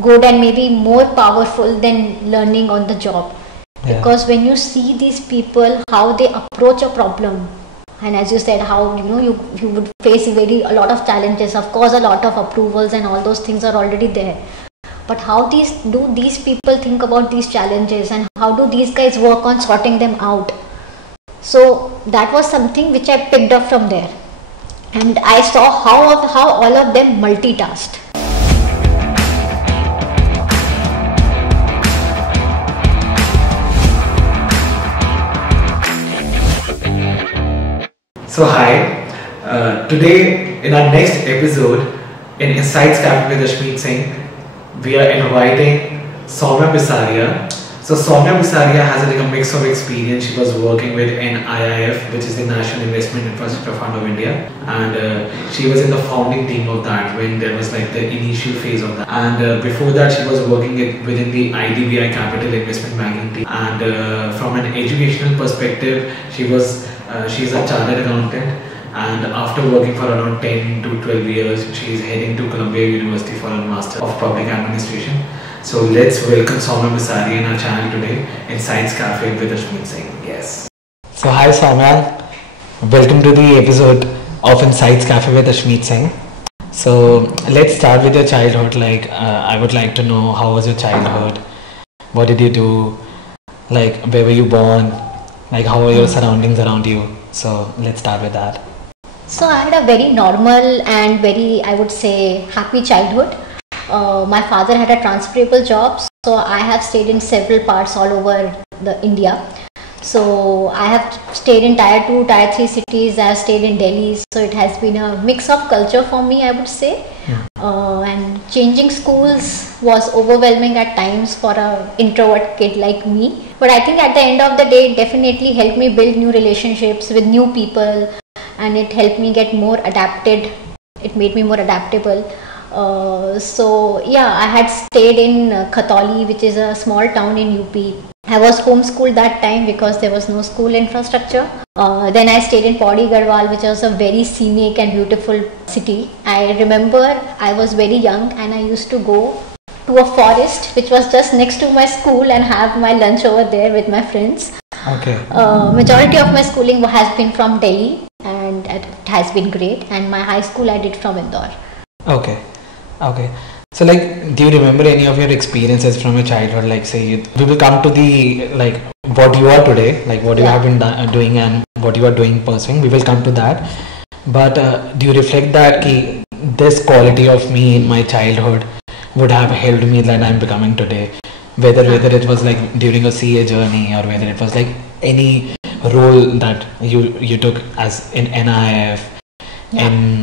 good and maybe more powerful than learning on the job. Yeah. Because when you see these people, how they approach a problem, and as you said, how you would face a lot of challenges. Of course, a lot of approvals and all those things are already there. But how these people think about these challenges, and how do these guys work on sorting them out? So that was something which I picked up from there, and I saw how all of them multitasked. So hi, today in our next episode in Insights Cafe with Ashmeet Singh, we are inviting Soumya Bisaria. So Soumya Bisaria has a mix of experience. She was working with NIIF, which is the National Investment Infrastructure Fund of India, and she was in the founding team of that when there was like the initial phase of that. And before that, she was working within the IDBI Capital Investment Banking team. And from an educational perspective, she's a chartered accountant, and after working for around 10 to 12 years, she is heading to Columbia University for a Master of Public Administration. So let's welcome Soumya Bisaria in our channel today, Insights Cafe with Ashmeet Singh. Yes. So hi Soumya, welcome to the episode of Insights Cafe with Ashmeet Singh. So let's start with your childhood. I would like to know, how was your childhood? What did you do? Where were you born? How are your surroundings around you? So let's start with that. So I had a very normal and very, I would say, happy childhood. My father had a transferable job, so I have stayed in several parts all over the India. So I have stayed in tier 2, tier 3 cities. I have stayed in Delhi. So it has been a mix of culture for me, I would say. And changing schools was overwhelming at times for an introvert kid like me. But I think at the end of the day, it definitely helped me build new relationships with new people, and it helped me get more adapted. It made me more adaptable. So yeah, I had stayed in Khatoli, which is a small town in UP. I was homeschooled that time because there was no school infrastructure. Then I stayed in Pauri Garhwal, which was a very scenic and beautiful city. I remember I was very young and I used to go to a forest which was just next to my school and have my lunch over there with my friends. Okay. Majority of my schooling has been from Delhi, and it has been great. And my high school I did from Indore. Okay. So do you remember any of your experiences from your childhood? We will come to the what you are today, what you have been doing and what you are doing pursuing. We will come to that. But do you reflect that this quality of me in my childhood would have helped me that I'm becoming today? Whether it was during a CA journey, or whether it was any role that you took as in NIIF, in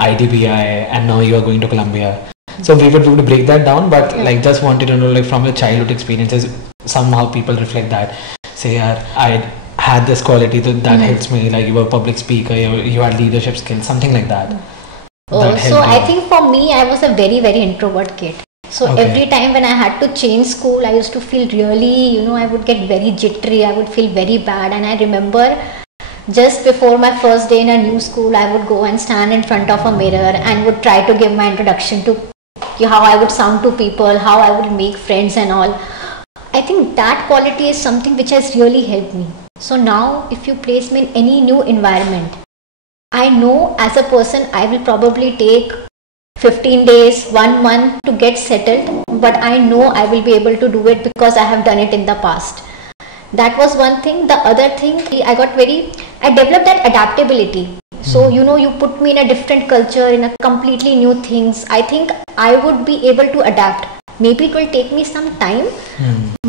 IDBI, and now you are going to Columbia. So we would break that down, but just wanted to know from your childhood experiences, somehow people reflect that, say, I had this quality that helps me, you were a public speaker, you had leadership skills, something like that. So I think for me, I was a very, very introvert kid. So every time when I had to change school, I used to feel really, I would get very jittery, I would feel very bad. And I remember just before my first day in a new school, I would go and stand in front of a mirror and would try to give my introduction to how I would sound to people, how I would make friends and all. I think that quality is something which has really helped me. So now if you place me in any new environment, I know as a person I will probably take 15 days, 1 month to get settled, but I know I will be able to do it because I have done it in the past. That was one thing. The other thing, I developed that adaptability. So, you put me in a different culture, in a completely new things. I think I would be able to adapt. Maybe it will take me some time,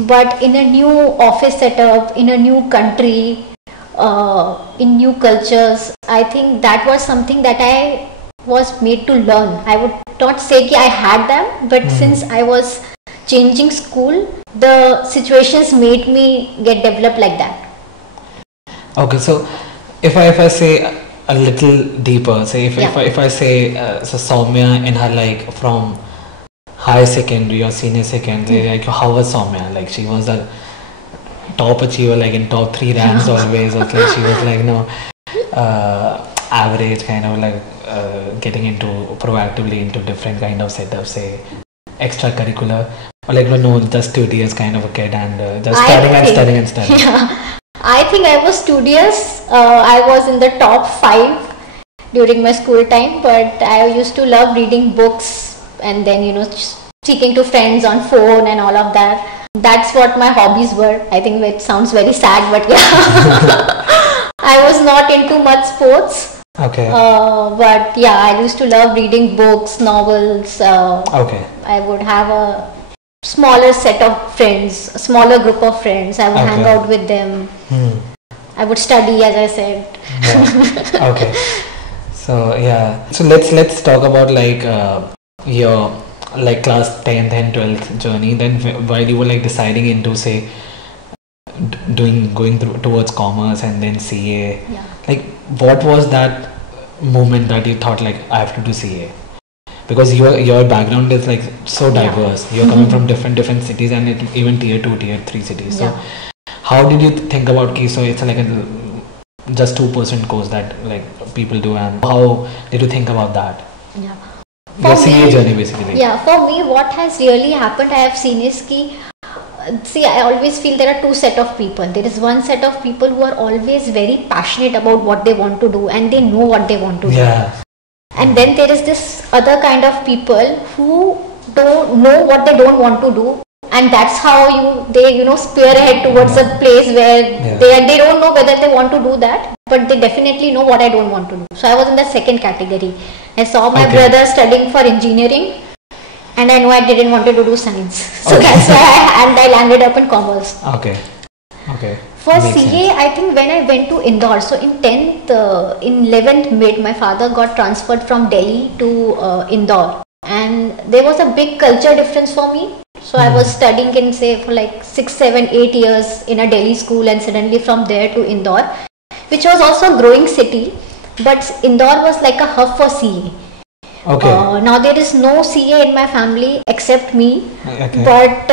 but in a new office setup, in a new country, in new cultures, I think that was something that I was made to learn. I would not say I had them, but since I was changing school, the situations made me get developed like that. Okay, so if I say a little deeper, say if I say so Soumya in her from high secondary or senior secondary, how was Soumya? She was a top achiever, in top 3 ranks always, or she was average, kind of getting into proactively into different kind of setups, say extracurricular, or like no, just studious kind of a kid and just studying? Yeah, I think I was studious. I was in the top 5 during my school time, but I used to love reading books and then speaking to friends on phone and all of that. That's what my hobbies were. I think it sounds very sad, but yeah. I was not into much sports. Okay. But yeah, I used to love reading books, novels. Okay. I would have a smaller set of friends, a smaller group of friends. I would hang out with them. I would study, as I said. Yeah. Okay. So yeah. So let's talk about like your like class 10th and 12th journey. Then while you were like deciding into say going towards commerce and then CA. Yeah. Like what was that moment that you thought like I have to do CA? Because your background is like so diverse. You're coming from different cities and even tier 2, tier 3 cities. So how did you think about Key? So it's like a just 2% course that like people do, and how did you think about that? Yeah. Your CA journey basically. Yeah, for me what has really happened I have seen is I always feel there are 2 set of people. There is one set of people who are always very passionate about what they want to do and they know what they want to do. And then there is this other kind of people who don't know what they don't want to do, and that's how they spear ahead towards a place where they don't know whether they want to do that, but they definitely know what I don't want to do. So I was in the second category. I saw my brother studying for engineering and I know I didn't want to do science. So that's why I landed up in commerce. Okay. For CA, I think when I went to Indore, so in 10th, in 11th mid, my father got transferred from Delhi to Indore, and there was a big culture difference for me. So I was studying in for like 6, 7, 8 years in a Delhi school, and suddenly from there to Indore, which was also a growing city, but Indore was like a hub for CA. Now there is no CA in my family except me, but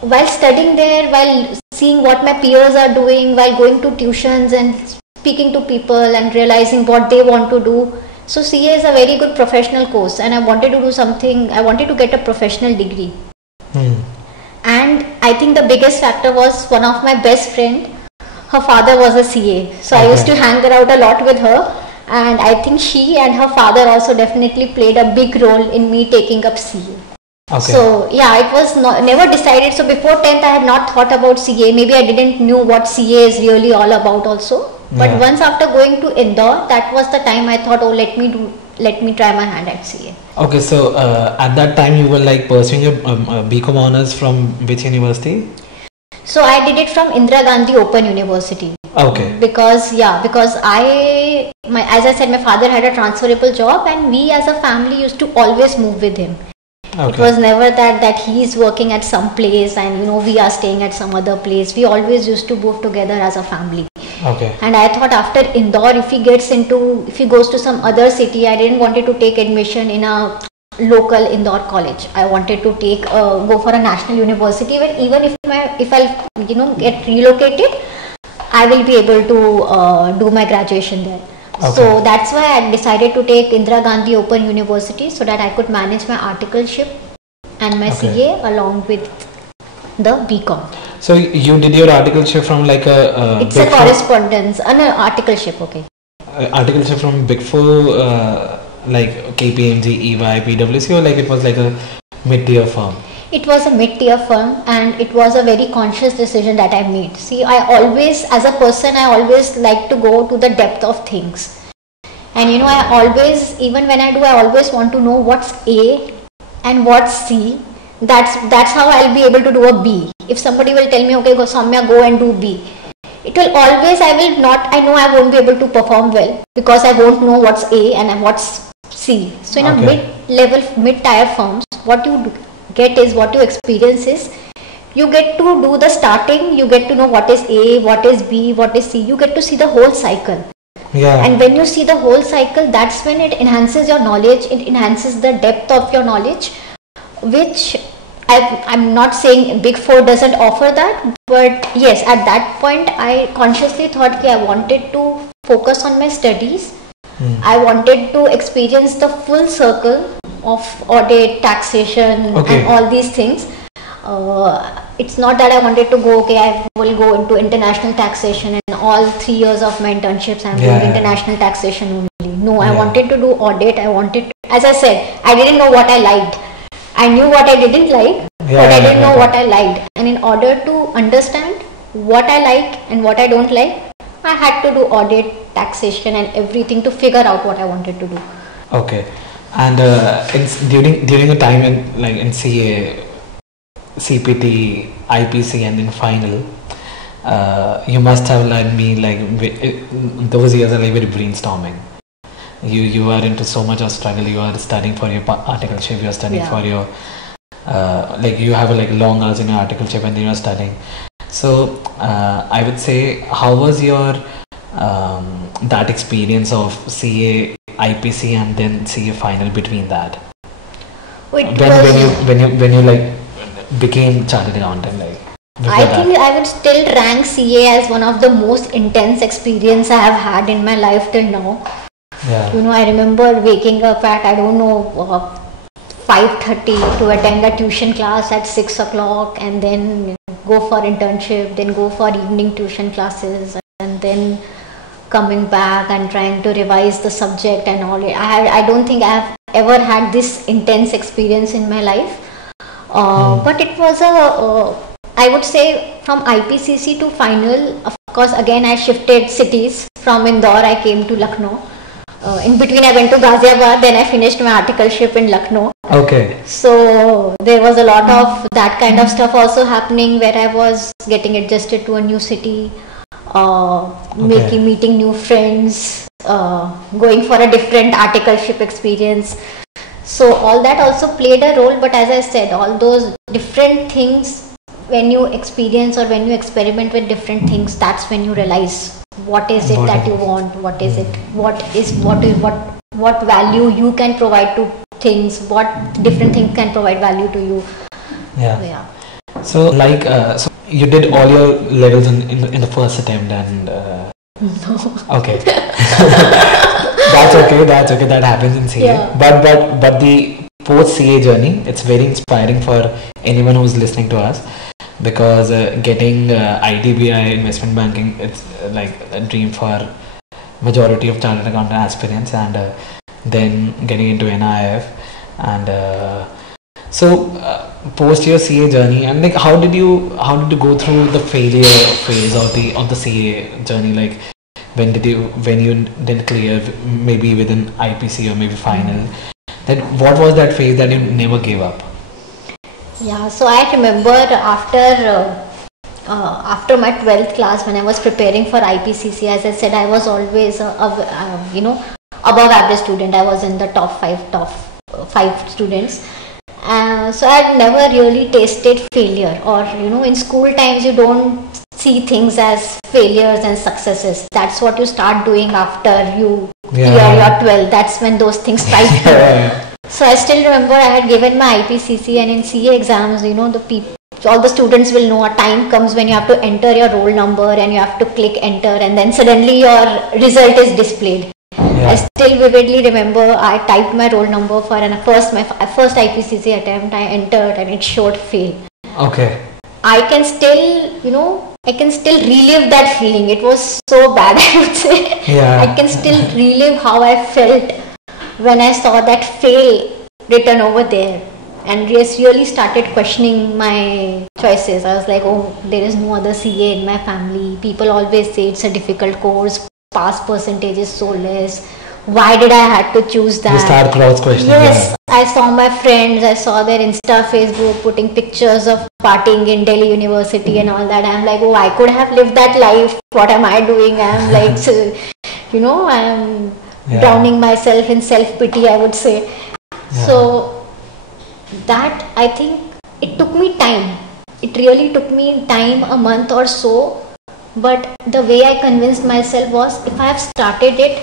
while studying there, while seeing what my peers are doing, while going to tuitions and speaking to people and realizing what they want to do, so CA is a very good professional course, and I wanted to do something. I wanted to get a professional degree. And I think the biggest factor was one of my best friend, her father was a CA, so I used to hang out a lot with her, and I think she and her father also definitely played a big role in me taking up CA. So yeah, it was never decided. So before 10th I had not thought about CA. Maybe I didn't know what CA is really all about also. But once after going to Indore, that was the time I thought, let me try my hand at CA. Okay, so at that time you were like pursuing your BCom honors from which university? So I did it from Indira Gandhi Open University. Because as I said, my father had a transferable job, and we as a family used to always move with him. It was never that he is working at some place and we are staying at some other place. We always used to move together as a family. And I thought after Indore, if he goes to some other city, I didn't want to take admission in a local Indore college. I wanted to go for a national university where even if I'll get relocated, I will be able to do my graduation there. So that's why I decided to take Indira Gandhi Open University, so that I could manage my articleship and my CA along with the BCom. So you did your articleship from like it's a correspondence, no, articleship. Articleship from Big Four, like KPMG, EY, PwC, or like it was like a mid-tier firm? It was a mid-tier firm, and it was a very conscious decision that I made. See, I always, as a person, I always like to go to the depth of things. And I always, even when I do, I always want to know what's A and what's C. That's how I'll be able to do a B. If somebody will tell me, okay, Soumya, go and do B, it will always, I know I won't be able to perform well because I won't know what's A and what's C. So in a mid-level, mid-tier firms, what you get is, what you experience is, you get to do the starting, you get to know what is A, what is B, what is C, you get to see the whole cycle. And when you see the whole cycle, that's when it enhances your knowledge, it enhances the depth of your knowledge, which I'm not saying Big Four doesn't offer that, but yes, at that point I consciously thought I wanted to focus on my studies. I wanted to experience the full circle of audit, taxation, and all these things. It's not that I wanted to go, okay, I will go into international taxation, and all 3 years of my internships I'm doing international taxation only. No, I wanted to do audit. I wanted to, as I said, I didn't know what I liked. I knew what I didn't like, but I didn't know what I liked. And in order to understand what I like and what I don't like, I had to do audit, taxation, and everything to figure out what I wanted to do. Okay. And during the time in CA, CPT, IPC, and then final, you must have learned me those years are like very brainstorming. You are into so much of struggle. You are studying for your articleship. You are studying for your you have a long hours in your articleship, and then you are studying. So I would say, how was your that experience of CA, IPC, and then CA final between that? When you became chartered accountant, I think I would still rank CA as one of the most intense experience I have had in my life till now. I remember waking up at 5:30 to attend a tuition class at 6 o'clock, and then go for internship, then go for evening tuition classes, and then coming back and trying to revise the subject and all. I don't think I have ever had this intense experience in my life. But it was I would say, from IPCC to final, of course, again I shifted cities. From Indore I came to Lucknow. In between I went to Ghaziabad, then I finished my articleship in Lucknow. Okay. So there was a lot of that kind of stuff also happening, where I was getting adjusted to a new city, meeting new friends, going for a different articleship experience. So all that also played a role, but as I said, all those different things, when you experience or when you experiment with different things, that's when you realize what is it that you want, what is it, what value you can provide to things, what different things can provide value to you. So so you did all your levels in the first attempt, and no. Okay. That's okay, that happens in CA. But the post CA journey, it's very inspiring for anyone who's listening to us, because getting IDBI investment banking, it's like a dream for majority of chartered accountant aspirants, and then getting into NIF, and so post your CA journey, and how did you go through the failure phase of the CA journey? When you didn't clear, maybe within IPC or maybe final, then what was that phase that you never gave up? So I remember after my 12th class, when I was preparing for IPCC, as I said, I was always above average student. I was in the top five students. So I had never really tasted failure, or in school times you don't see things as failures and successes. That's what you start doing after you clear your 12. That's when those things strike you. So I still remember I had given my IPCC, and in CA exams, all the students will know a time comes when you have to enter your roll number and you have to click enter, and then suddenly your result is displayed. I still vividly remember I typed my roll number for my first IPCC attempt. I entered and it showed fail. Okay. I can still relive that feeling. It was so bad, I would say. I can still relive how I felt when I saw that fail written over there, and really started questioning my choices. I was like, oh, there is no other CA in my family. People always say it's a difficult course. Pass percentage is so less. Why did I have to choose that? You start cross questioning. Yes, I saw my friends. I saw their Insta, Facebook putting pictures of partying in Delhi University and all that. I'm like, oh, I could have lived that life. What am I doing? I'm like, I'm drowning myself in self-pity, I would say. So that, I think, it took me time. It really took me time, a month or so. But the way I convinced myself was, if I have started it,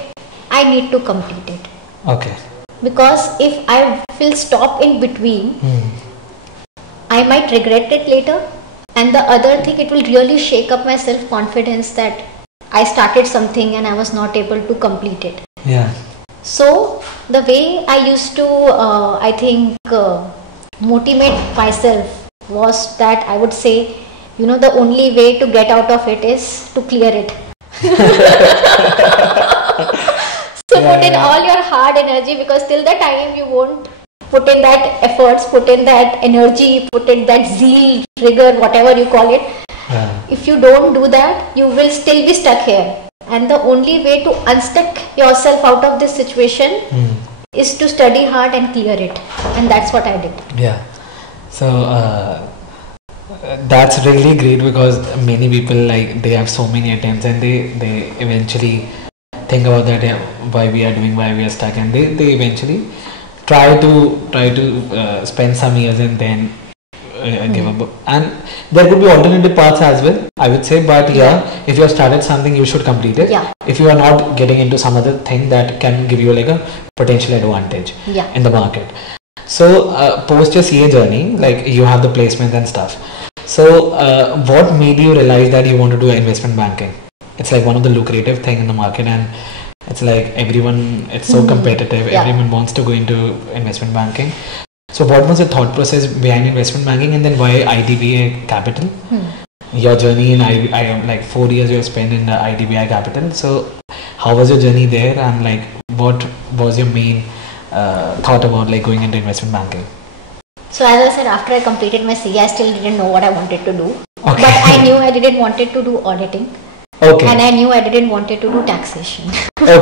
I need to complete it. Okay. Because if I will stop in between, I might regret it later. And the other thing, it will really shake up my self-confidence that I started something and I was not able to complete it. So the way I used to I think motivate myself was that I would say, the only way to get out of it is to clear it. So put in all your hard energy, because till the time you won't put in that efforts, put in that energy, put in that zeal, rigor, whatever you call it. If you don't do that, you will still be stuck here. And the only way to unstuck yourself out of this situation is to study hard and clear it. And that's what I did. Yeah. So that's really great, because many people, like, they have so many attempts and they eventually think about that, why we are doing, why we are stuck, and they eventually try to spend some years and then give up. And there could be alternative paths as well, I would say, but if you have started something, you should complete it. If you are not getting into some other thing that can give you like a potential advantage in the market. So post your CA journey, like, you have the placements and stuff. So what made you realize that you want to do investment banking? It's like one of the lucrative thing in the market, and it's like it's so competitive. Everyone wants to go into investment banking. So what was the thought process behind investment banking, and then why IDBI Capital? Your journey in like 4 years you have spent in the IDBI Capital. So how was your journey there, and like what was your main thought about like going into investment banking? So as I said, after I completed my CA, I still didn't know what I wanted to do. But I knew I didn't wanted to do auditing. And I knew I didn't wanted to do taxation. So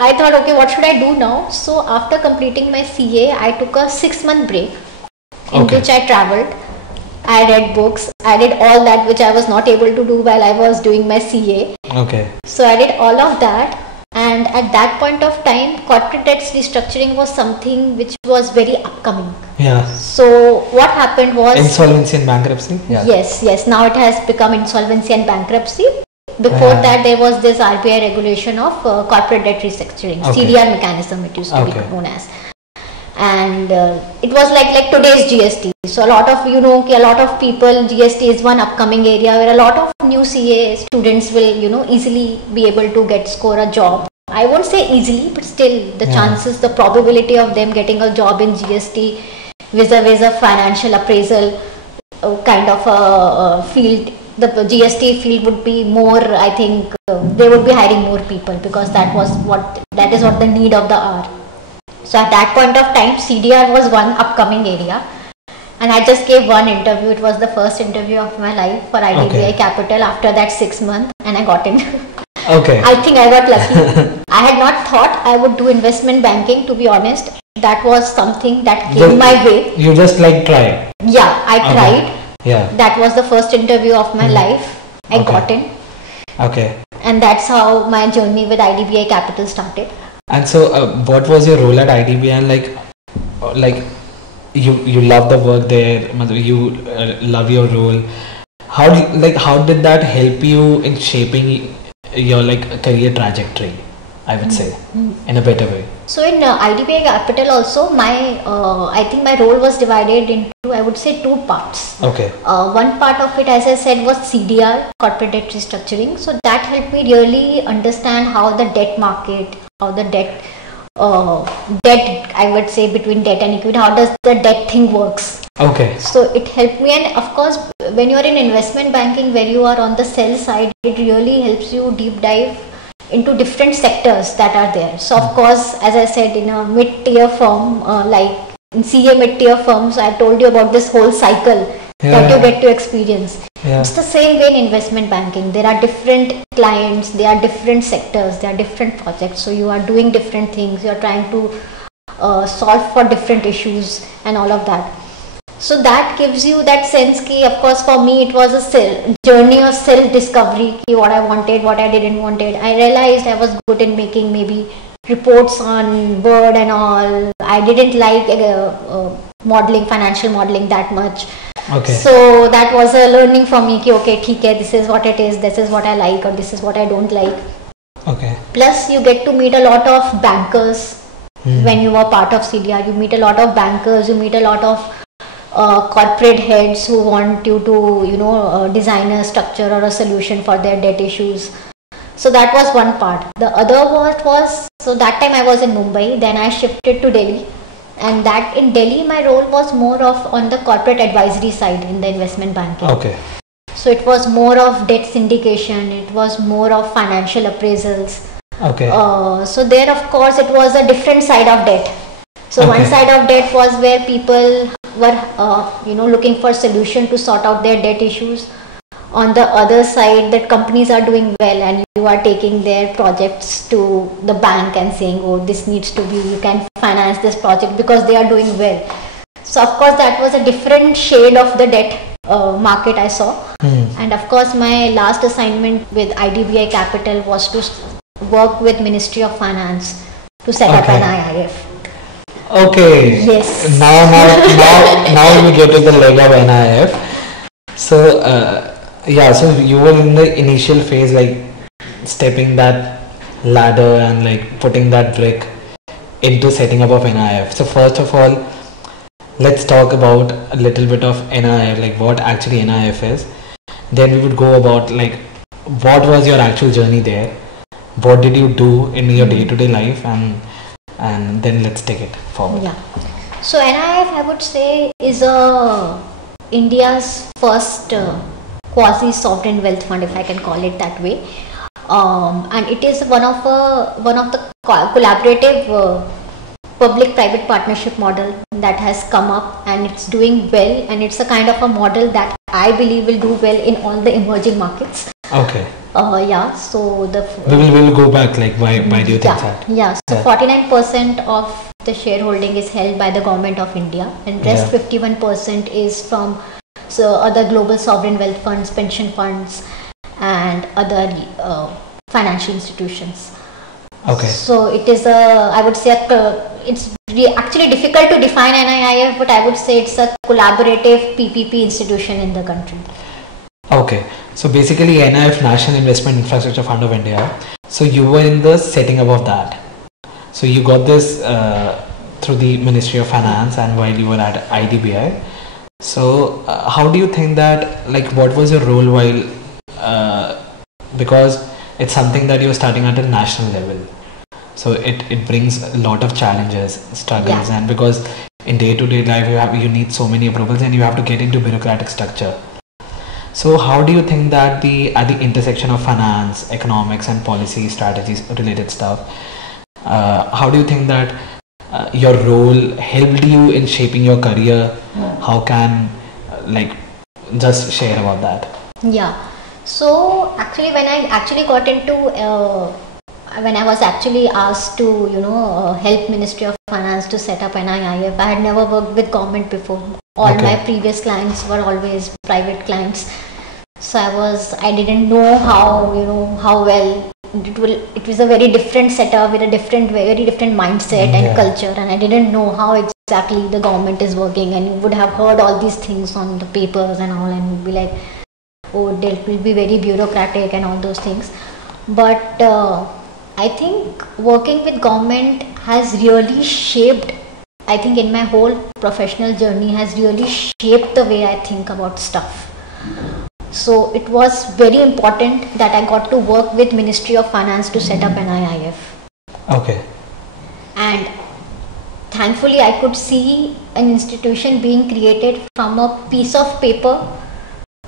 I thought, okay, what should I do now? So after completing my CA, I took a 6-month break in which I traveled. I read books. I did all that which I was not able to do while I was doing my CA. So I did all of that. And at that point of time, corporate debt restructuring was something which was very upcoming. So what happened was insolvency and bankruptcy. Yes. Now it has become insolvency and bankruptcy. Before that, there was this RBI regulation of corporate debt restructuring, CDR mechanism it used to be known as. And it was like today's GST. So a lot of a lot of people, GST is one upcoming area where a lot of new CA students will easily be able to score a job. I won't say easily, but still the chances, the probability of them getting a job in GST vis-a-vis a financial appraisal kind of a field, the GST field would be more, I think they would be hiring more people, because that is what the need of the hour. So at that point of time, CDR was one upcoming area, and I just gave one interview. It was the first interview of my life for IDBI Capital after that 6 months, and I got in. I think I got lucky. I had not thought I would do investment banking, to be honest. That was something that came my way. You just like tried? Yeah, I tried. That was the first interview of my life. I got in. And that's how my journey with IDBI Capital started. And so what was your role at IDBI, and like you love the work there, you love your role. How did that help you in shaping your career trajectory, I would say, in a better way? So in IDBI Capital also, I think my role was divided into, I would say, 2 parts. One part of it, as I said, was CDR, corporate debt restructuring. So that helped me really understand how the debt market, how the debt, I would say, between debt and equity, how does the debt thing works. So it helped me, and of course, when you are in investment banking, where you are on the sell side, it really helps you deep dive into different sectors that are there. So of course, as I said, in a mid-tier firm, like in CA mid-tier firms, I told you about this whole cycle that you get to experience. It's the same way in investment banking. There are different clients, there are different sectors, there are different projects. So you are doing different things, you are trying to solve for different issues and all of that. So that gives you that sense ki, of course, for me it was a journey of self-discovery, ki what I wanted, what I didn't wanted. I realized I was good in making maybe reports on Word and all. I didn't like modeling, financial modeling that much. So that was a learning for me ki okay, theek hai, this is what it is, this is what I like, or this is what I don't like. Plus you get to meet a lot of bankers when you are part of CDR. You meet a lot of bankers, you meet a lot of corporate heads who want you to design a structure or a solution for their debt issues. So that was one part. The other part was, so that time I was in Mumbai, then I shifted to Delhi. And that in Delhi, my role was more of on the corporate advisory side in the investment banking. Okay. So it was more of debt syndication, it was more of financial appraisals. Okay. So there, of course, it was a different side of debt. So Okay. one side of debt was where people were, looking for solution to sort out their debt issues. On the other side, that companies are doing well and you are taking their projects to the bank and saying, oh, this needs to be, you can finance this project because they are doing well. So of course that was a different shade of the debt market I saw. And of course my last assignment with IDBI Capital was to work with Ministry of Finance to set up an IIF. Okay. Yes. Now we get to the leg of NIF. So so you were in the initial phase, like stepping that ladder and like putting that brick into setting up of NIF. So first of all, let's talk about a little bit of NIF, like what actually NIF is. Then we would go about like what was your actual journey there, what did you do in your day-to-day life, and then let's take it forward. Yeah. So NIF, I would say, is India's first quasi-sovereign wealth fund, if I can call it that way. And it is one of the collaborative public-private partnership model that has come up, and it's doing well, and it's a kind of a model that I believe will do well in all the emerging markets. Okay. So we will go back, like why do you think that? Yeah. So 49% of the shareholding is held by the government of India, and rest 51% is from other global sovereign wealth funds, pension funds, and other financial institutions. Okay. So it is I would say it's actually difficult to define NIIF, but I would say it's a collaborative PPP institution in the country. Okay. So basically NIF, National Investment Infrastructure Fund of India. So you were in the setting up of that. So you got this through the Ministry of Finance and while you were at IDBI. So how do you think that, like what was your role while, because it's something that you're starting at a national level. So it brings a lot of challenges, struggles, and because in day-to-day life you need so many approvals and you have to get into bureaucratic structure. So how do you think that at the intersection of finance, economics and policy strategies related stuff, how do you think that your role helped you in shaping your career? How can just share about that? Yeah. So actually when I actually got into when I was actually asked to help Ministry of Finance to set up an IIF, I had never worked with government before. All my previous clients were always private clients. So I didn't know how well it was a very different setup with a very different mindset and culture, and I didn't know how exactly the government is working, and you would have heard all these things on the papers and all, and you'd be like, oh, it will be very bureaucratic and all those things. But I think working with government has really shaped, I think in my whole professional journey has really shaped the way I think about stuff. So it was very important that I got to work with Ministry of Finance to set up an IIF. Okay. And thankfully I could see an institution being created from a piece of paper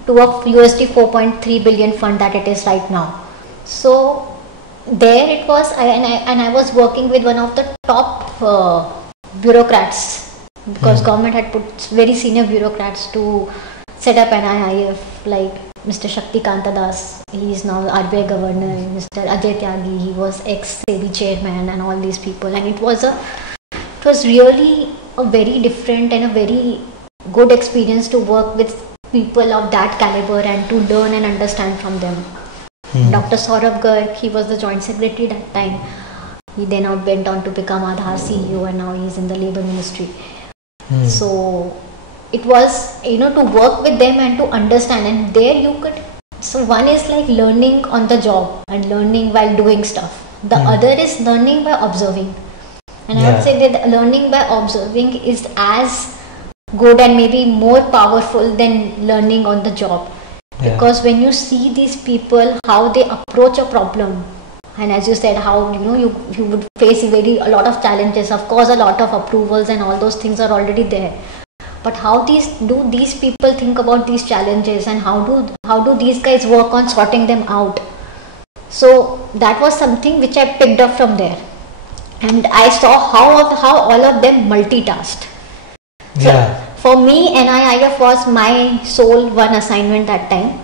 to a USD 4.3 billion fund that it is right now. So there it was, and I was working with one of the top bureaucrats, because government had put very senior bureaucrats to set up an IIF, like Mr. Shakti Kanta Das, he is now RBI governor, Mr. Ajay Tyagi, he was ex-SEBI chairman, and all these people, and it was really a very different and a very good experience to work with people of that caliber and to learn and understand from them. Dr. Saurabh Garg, he was the joint secretary that time. He then went on to become Aadhaar CEO, and now he is in the Labour Ministry. So it was to work with them and to understand, and there you could, so one is like learning on the job and learning while doing stuff. The other is learning by observing, and I would say that learning by observing is as good and maybe more powerful than learning on the job, Because when you see these people, how they approach a problem, and as you said, how you would face a lot of challenges. Of course, a lot of approvals and all those things are already there. But how these people think about these challenges, and how do these guys work on sorting them out? So that was something which I picked up from there, and I saw how all of them multitasked. So for me, NIIF was my sole one assignment that time.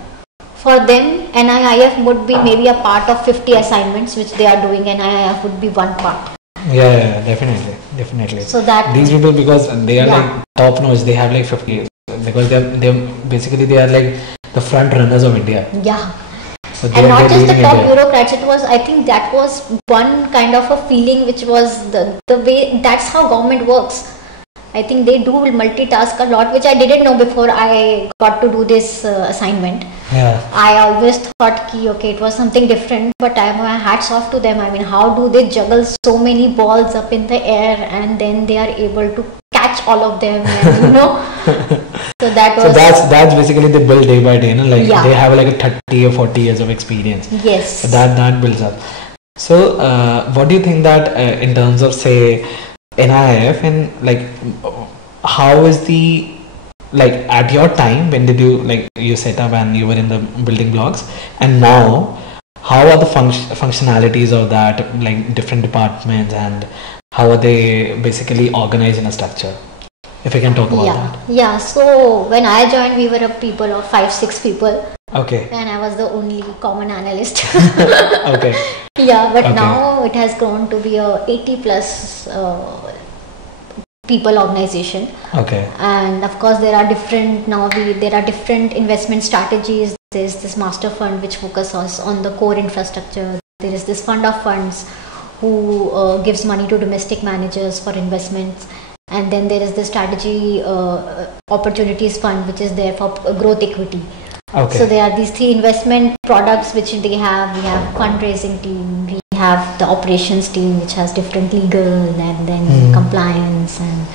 For them, NIIF would be maybe a part of 50 assignments which they are doing. NIIF would be one part. Yeah, definitely. So that these people, because they are like top notch, they have like 50, because they are like the front runners of India. Yeah. So and not just the top bureaucrats, I think that was one kind of a feeling which was the way, that's how government works. I think they do multitask a lot, which I didn't know before I got to do this assignment. I always thought okay, it was something different, but my hats off to them. I mean, how do they juggle so many balls up in the air, and then they are able to catch all of them, and, So that's basically they build day by day, they have like a 30 or 40 years of experience. Yes. So that builds up. So what do you think that in terms of say NIF, and like how is the, like at your time, when did you, like you set up and you were in the building blocks, and now how are the functionalities of that, like different departments, and how are they basically organized in a structure? If you can talk about that. Yeah, so when I joined, we were a people of 5-6 people. Okay. And I was the only common analyst. Okay. Yeah, but now it has grown to be a 80 plus people organization. Okay. And of course there are different investment strategies. There's this master fund which focuses on the core infrastructure. There is this fund of funds who gives money to domestic managers for investments. And then there is the strategy opportunities fund, which is there for growth equity. Okay. So there are these 3 investment products which they have. We have fundraising team, we have the operations team which has different legal, and then compliance and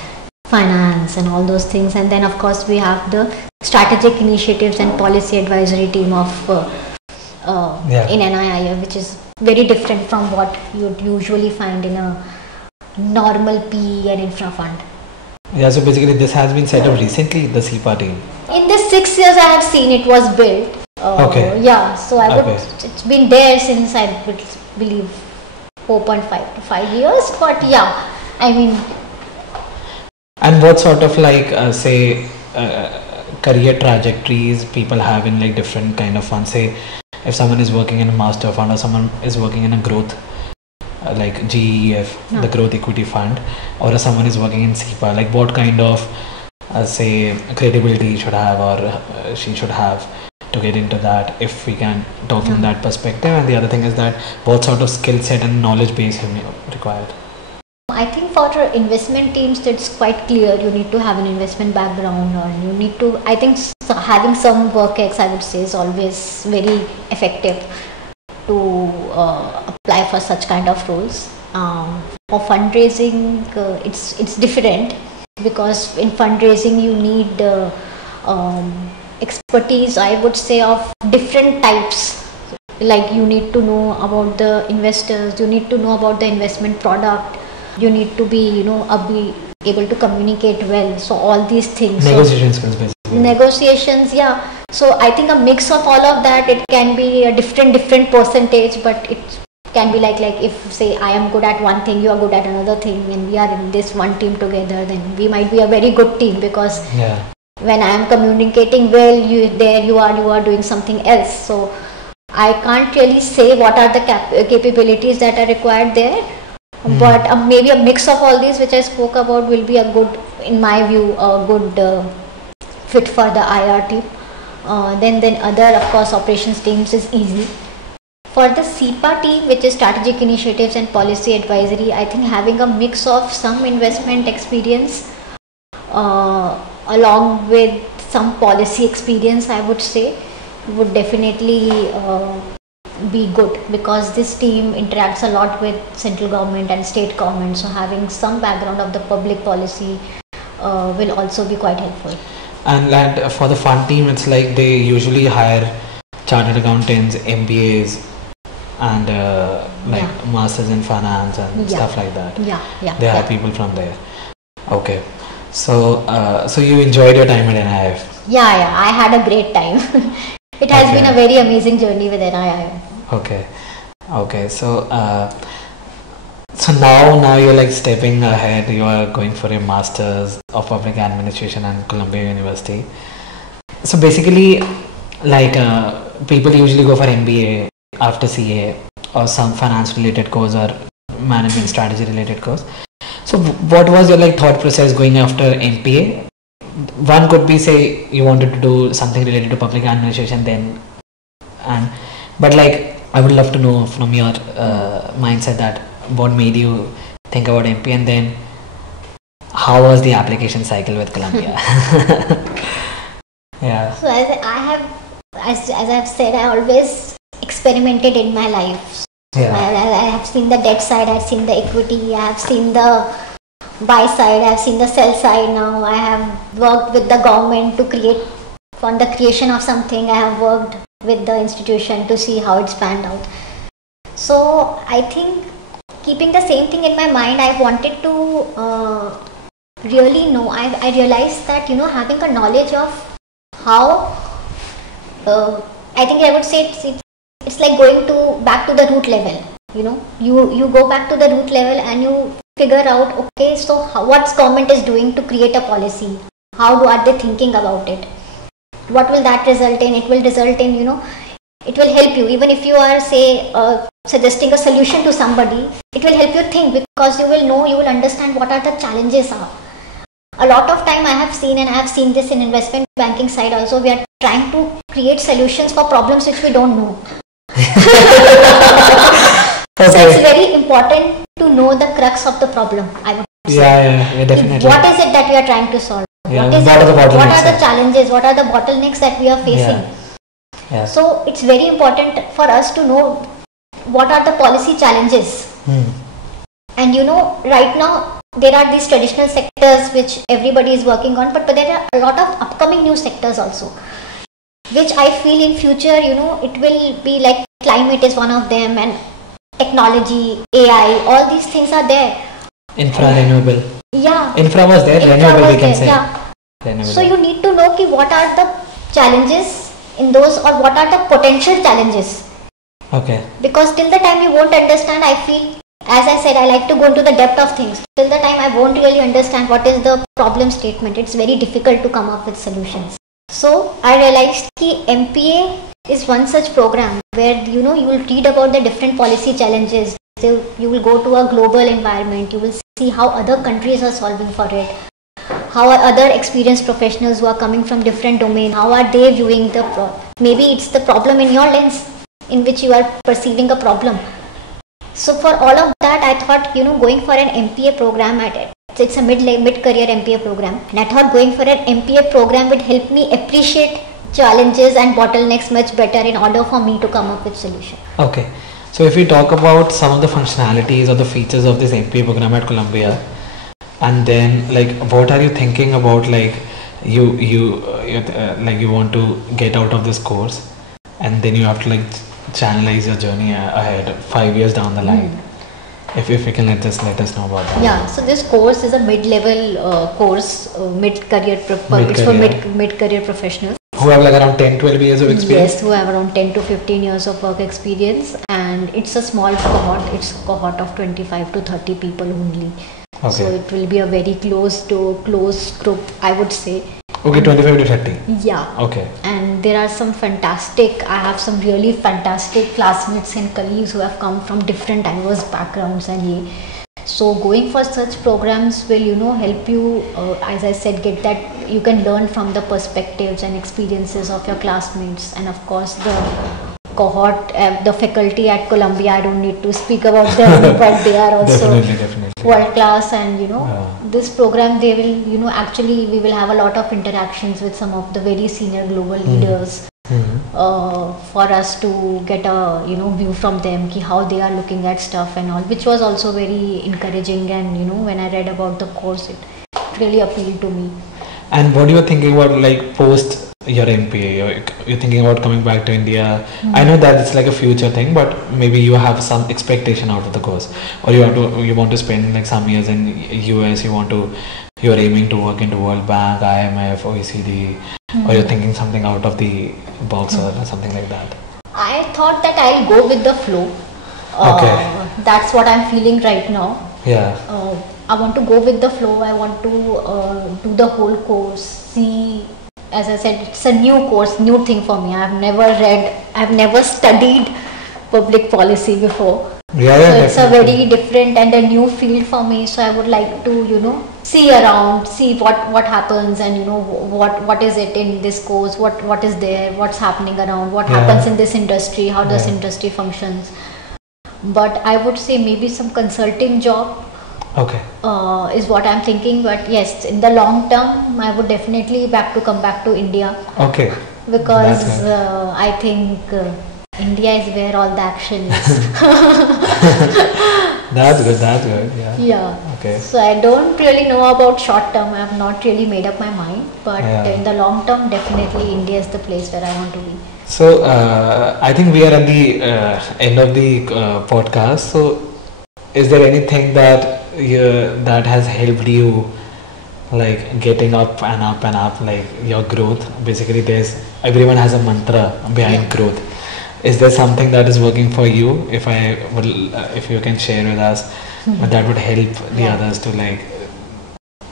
finance and all those things. And then of course we have the strategic initiatives and policy advisory team of in NIIF, which is very different from what you'd usually find in a normal PE and infra fund. Yeah, so basically this has been set up recently, the SEPA team. In the 6 years I have seen it was built. Okay. Yeah, so it's been there since I believe 4.5 to 5 years, but yeah, I mean. And what sort of like career trajectories people have in like different kind of funds? Say if someone is working in a master fund, or someone is working in a growth like GEF, the growth equity fund, or if someone is working in SEPA, like what kind of say credibility should have, or she should have to get into that, if we can talk from that perspective. And the other thing is that what sort of skill set and knowledge base required? I think for investment teams it's quite clear. You need to have an investment background, or you need to, I think having some work ex, I would say, is always very effective to apply for such kind of roles. For fundraising, it's different, because in fundraising you need expertise, I would say, of different types. Like you need to know about the investors, you need to know about the investment product, you need to be be able to communicate well. So all these things, negotiation skills basically. Negotiations, yeah. So I think a mix of all of that, it can be a different percentage, but it can be like if say I am good at one thing, you are good at another thing, and we are in this one team together, then we might be a very good team, because when I am communicating well, you are doing something else. So I can't really say what are the capabilities that are required there, but maybe a mix of all these which I spoke about will be a good, in my view, a good fit for the IR team. Then other, of course, operations teams is easy. For the SEPA team, which is strategic initiatives and policy advisory, I think having a mix of some investment experience along with some policy experience, I would say, would definitely be good, because this team interacts a lot with central government and state government. So having some background of the public policy will also be quite helpful. And for the fun team, it's like they usually hire chartered accountants, MBAs, and masters in finance and stuff like that. They hire people from there. Okay. So you enjoyed your time at NIF? Yeah, I had a great time. It has been a very amazing journey with NII. Okay. So now you're like stepping ahead. You are going for a master's of public administration at Columbia University. So basically, like people usually go for MBA after CA or some finance related course or management strategy related course. So what was your like thought process going after MPA? One could be, say, you wanted to do something related to public administration but like I would love to know from your mindset that what made you think about MP, and then how was the application cycle with Columbia? Yeah. So as I've said, I always experimented in my life. Yeah. I have seen the debt side, I've seen the equity, I have seen the buy side, I have seen the sell side. Now I have worked with the government to create on the creation of something. I have worked with the institution to see how it's panned out. So I think keeping the same thing in my mind, I wanted to really know. I realized that having a knowledge of how I think I would say it's like going back to the root level. You go back to the root level and you figure out, okay, so what's government is doing to create a policy? How are they thinking about it? What will that result in? It will result in, it will help you. Even if you are, say, suggesting a solution to somebody, it will help you think, because you will understand what are the challenges are. A lot of time I have seen, and I have seen this in investment banking side also, we are trying to create solutions for problems which we don't know. So it's very important to know the crux of the problem, I would say. Yeah, definitely. What is it that we are trying to solve? Yeah, what are the challenges? What are the bottlenecks that we are facing? Yeah. So it's very important for us to know what are the policy challenges. And right now there are these traditional sectors which everybody is working on, but there are a lot of upcoming new sectors also, which I feel in future, it will be like climate is one of them, and technology, AI, all these things are there. Infra, renewable. Yeah. Infra was there, renewable we can say. Yeah. Renewable. So you need to know what are the challenges in those, or what are the potential challenges. Okay. Because till the time you won't understand, I feel, as I said, I like to go into the depth of things. Till the time I won't really understand what is the problem statement, it's very difficult to come up with solutions. So I realized that MPA is one such program where you will read about the different policy challenges. So you will go to a global environment, you will see how other countries are solving for it, how are other experienced professionals who are coming from different domains, how are they viewing the maybe it's the problem in your lens in which you are perceiving a problem. So for all of that, I thought going for an MPA program it's a mid-career MPA program, and I thought going for an MPA program would help me appreciate challenges and bottlenecks much better in order for me to come up with solutions. Okay. So if we talk about some of the functionalities or the features of this MPA program at Columbia, and then like what are you thinking about, like you want to get out of this course, and then you have to like channelize your journey ahead 5 years down the line. If you can let us know about that. Yeah, so this course is a mid-level course, mid-career it's for mid-career professionals who have like around 10-12 years of experience. Yes, who have around 10 to 15 years of work experience, and it's a small cohort. It's a cohort of 25 to 30 people only. Okay. So it will be a very close group, I would say. Okay, 25 to 30. Yeah. Okay. And there are I have some really fantastic classmates and colleagues who have come from different diverse backgrounds, and so going for such programs will help you, as I said, get that you can learn from the perspectives and experiences of your classmates, and of course the cohort, the faculty at Columbia, I don't need to speak about them, but they are also definitely world class, and this program, they will actually we will have a lot of interactions with some of the very senior global leaders, for us to get a view from them how they are looking at stuff and all, which was also very encouraging, and when I read about the course, it really appealed to me. And what you are thinking about, like, post your MPA? You're thinking about coming back to India. I know that it's like a future thing, but maybe you have some expectation out of the course, or you want to spend like some years in US. You're aiming to work into World Bank, IMF, OECD, or you're thinking something out of the box or something like that. I thought that I'll go with the flow. Okay. That's what I'm feeling right now. Yeah. I want to go with the flow. I want to do the whole course. See, as I said, it's a new course, new thing for me. I've never studied public policy before. Yeah, so definitely. It's a very different and a new field for me. So I would like to, see around, see what happens, and what is it in this course, what is there, what's happening around, what happens in this industry, how this industry functions. But I would say maybe some consulting job. Okay. Is what I'm thinking, but yes, in the long term, I would definitely come back to India. Okay. Because I think India is where all the action is. That's good. Yeah. Yeah. Okay. So I don't really know about short term. I have not really made up my mind, but in the long term, definitely India is the place where I want to be. So I think we are at the end of the podcast. So is there anything that has helped you, like getting up and up and up, like your growth? Basically, everyone has a mantra behind growth. Is there something that is working for you? If you can share with us, that would help the others to like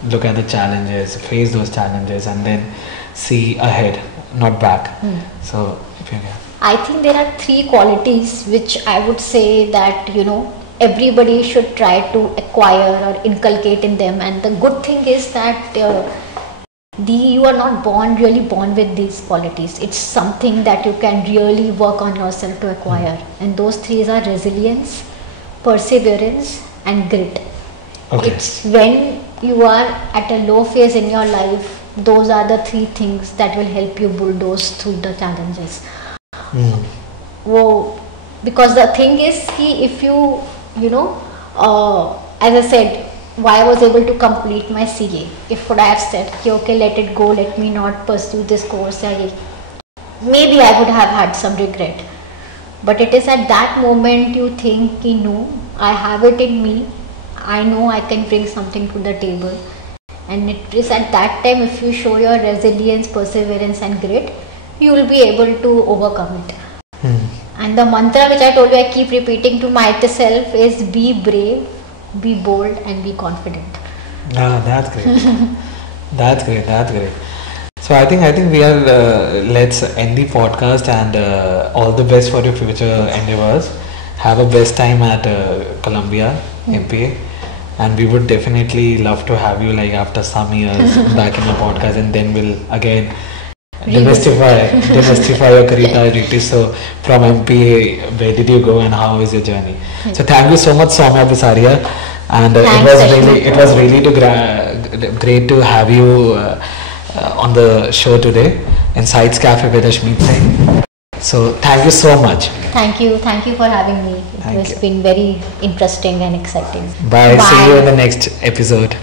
look at the challenges, face those challenges, and then see ahead, not back. So if you can. I think there are 3 qualities which I would say that everybody should try to acquire or inculcate in them. And the good thing is that you are not really born with these qualities. It's something that you can really work on yourself to acquire. And those 3 are resilience, perseverance, and grit. Okay. It's when you are at a low phase in your life, those are the 3 things that will help you bulldoze through the challenges. Because the thing is, if you as I said, why I was able to complete my CA. If would I have said, okay, let it go, let me not pursue this course, maybe I would have had some regret. But it is at that moment you think, no, I have it in me. I know I can bring something to the table. And it is at that time, if you show your resilience, perseverance, and grit, you will be able to overcome it. And the mantra which I told you, I keep repeating to myself, is be brave, be bold, and be confident. That's great. That's great. So I think we are. Let's end the podcast, and all the best for your future endeavors. Have a best time at Columbia MPA, and we would definitely love to have you like after some years back in the podcast, and then we'll again demystify your career priorities. So from MPA, where did you go and how is your journey? So thank you so much, Soumya Bisaria, and it was really great to have you on the show today, Insights Cafe with Ashmeet Singh. So thank you so much. Thank you for having me. It has been very interesting and exciting. Bye. See you in the next episode.